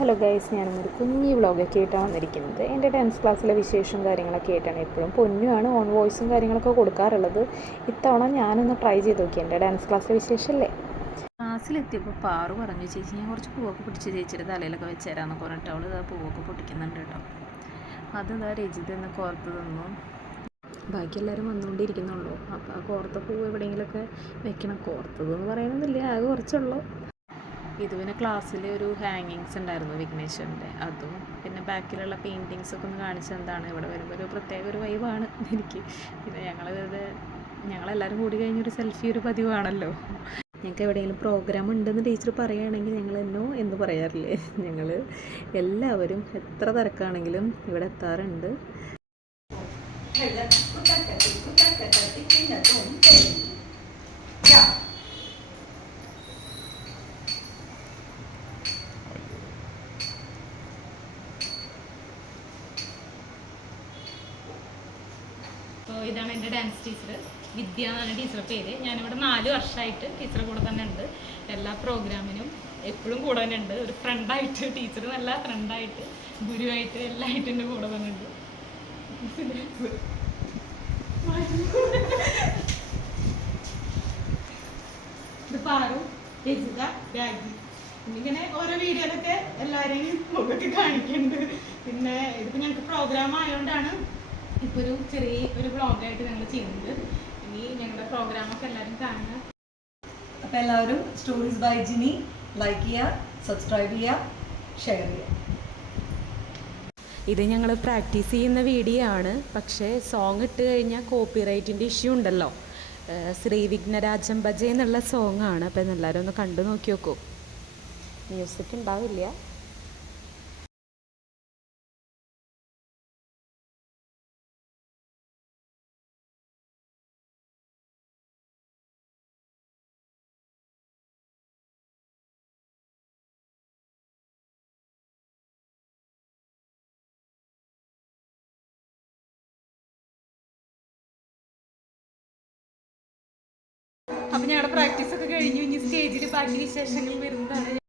Hello guys ഞാനൊന്നൊരു കുഞ്ഞി വ്ളോഗൊക്കെ ആയിട്ടാണ് വന്നിരിക്കുന്നത്. എന്റെ ഡാൻസ് ക്ലാസ്സിലെ വിശേഷം കാര്യങ്ങളൊക്കെ ആയിട്ടാണ് എപ്പോഴും പൊന്നുമാണ് ഓൺ വോയിസും കാര്യങ്ങളൊക്കെ കൊടുക്കാറുള്ളത്. ഇത്തവണ ഞാനൊന്ന് ട്രൈ ചെയ്ത് നോക്കി. എന്റെ ഡാൻസ് ക്ലാസ്സിലെ വിശേഷമല്ലേ ക്ലാസ്സിലെത്തിയപ്പോൾ പാറു പറഞ്ഞു ചേച്ചി ഞാൻ കുറച്ച് പൂവൊക്കെ പിടിച്ച് ചേച്ചിയുടെ തലയിലൊക്കെ വെച്ചേരാന്നൊക്കെ പറഞ്ഞിട്ട് അവൾ ഇതാ പൂവൊക്കെ പൊട്ടിക്കുന്നുണ്ട് കേട്ടോ. അത് ഇതാ രജിത എന്ന് കോർത്ത് തന്നു. ബാക്കി എല്ലാവരും വന്നുകൊണ്ടിരിക്കുന്നുള്ളൂ അപ്പോൾ ആ കോർത്ത പൂവ് എവിടെയെങ്കിലുമൊക്കെ വെക്കണം. കോർത്തതെന്ന് പറയുന്നില്ല ആകെ കുറച്ചുള്ളൂ. ഇത് പിന്നെ ക്ലാസ്സിൽ ഒരു ഹാങ്ങിങ്സ് ഉണ്ടായിരുന്നു വിഘ്നേശ്വരന്റെ. അതും പിന്നെ ബാക്കിലുള്ള പെയിന്റിങ്സ് ഒക്കെ ഒന്ന് കാണിച്ചത് എന്താണ് ഇവിടെ വരുമ്പോൾ ഒരു പ്രത്യേക ഒരു വൈവാണ് എനിക്ക്. പിന്നെ ഞങ്ങൾ വെറുതെ ഞങ്ങളെല്ലാവരും കൂടി കഴിഞ്ഞൊരു സെൽഫി ഒരു പതിവാണല്ലോ. ഞങ്ങൾക്ക് എവിടെയെങ്കിലും പ്രോഗ്രാം ഉണ്ടെന്ന് ടീച്ചർ പറയുകയാണെങ്കിൽ ഞങ്ങൾ എന്നോ എന്ന് പറയാറില്ലേ? ഞങ്ങൾ എല്ലാവരും എത്ര തിരക്കാണെങ്കിലും ഇവിടെ എത്താറുണ്ട്. ഇതാണ് എന്റെ ഡാൻസ് ടീച്ചർ വിദ്യ എന്നാണ് ടീച്ചറെ പേര്. ഞാനിവിടെ നാല് വർഷമായിട്ട് ടീച്ചറെ കൂടെ തന്നെ ഉണ്ട്. എല്ലാ പ്രോഗ്രാമിനും എപ്പോഴും കൂടെ തന്നെ ഉണ്ട്. ഒരു ഫ്രണ്ടായിട്ട് ടീച്ചർ നല്ല ഫ്രണ്ടായിട്ട് ഗുരുവായിട്ട് എല്ലായിട്ട് എന്റെ കൂടെ തന്നെ ഉണ്ട്. ഇത് പാറും രചിത രാഗി. ഇങ്ങനെ ഓരോ വീഡിയോയിലൊക്കെ എല്ലാവരെയും മുഖത്ത് കാണിക്കുന്നുണ്ട്. പിന്നെ ഇതിപ്പോൾ ഞങ്ങൾക്ക് പ്രോഗ്രാം ആയതുകൊണ്ടാണ് ഇപ്പോൾ ഒരു ചെറിയ ഒരു ബ്ലോഗായിട്ട് ഞങ്ങൾ ചെയ്യുന്നത് ഇനി ഞങ്ങളുടെ പ്രോഗ്രാമൊക്കെ എല്ലാവരും കാണുക. അപ്പോൾ എല്ലാവരും സ്റ്റോറീസ് ബൈ ജിനി ലൈക്ക് ചെയ്യുക സബ്സ്ക്രൈബ് ചെയ്യുക ഷെയർ ചെയ്യുക. ഇത് ഞങ്ങൾ പ്രാക്ടീസ് ചെയ്യുന്ന വീഡിയോ ആണ്. പക്ഷേ സോങ് ഇട്ട് കഴിഞ്ഞാൽ കോപ്പിറൈറ്റിന്റെ ഇഷ്യൂ ഉണ്ടല്ലോ. ശ്രീ ശ്രീവിഘ്നരാജം ഭജ എന്നുള്ള സോങ്ങാണ് ആണ്. അപ്പം എല്ലാവരും ഒന്ന് കണ്ടു നോക്കി നോക്കൂ. മ്യൂസിക് ഉണ്ടാവില്ല. അപ്പം ഞങ്ങളുടെ പ്രാക്ടീസ് ഒക്കെ കഴിഞ്ഞു. ഇനി സ്റ്റേജിൽ ബാക്കി വിശേഷങ്ങൾ വരുന്നതാണ്.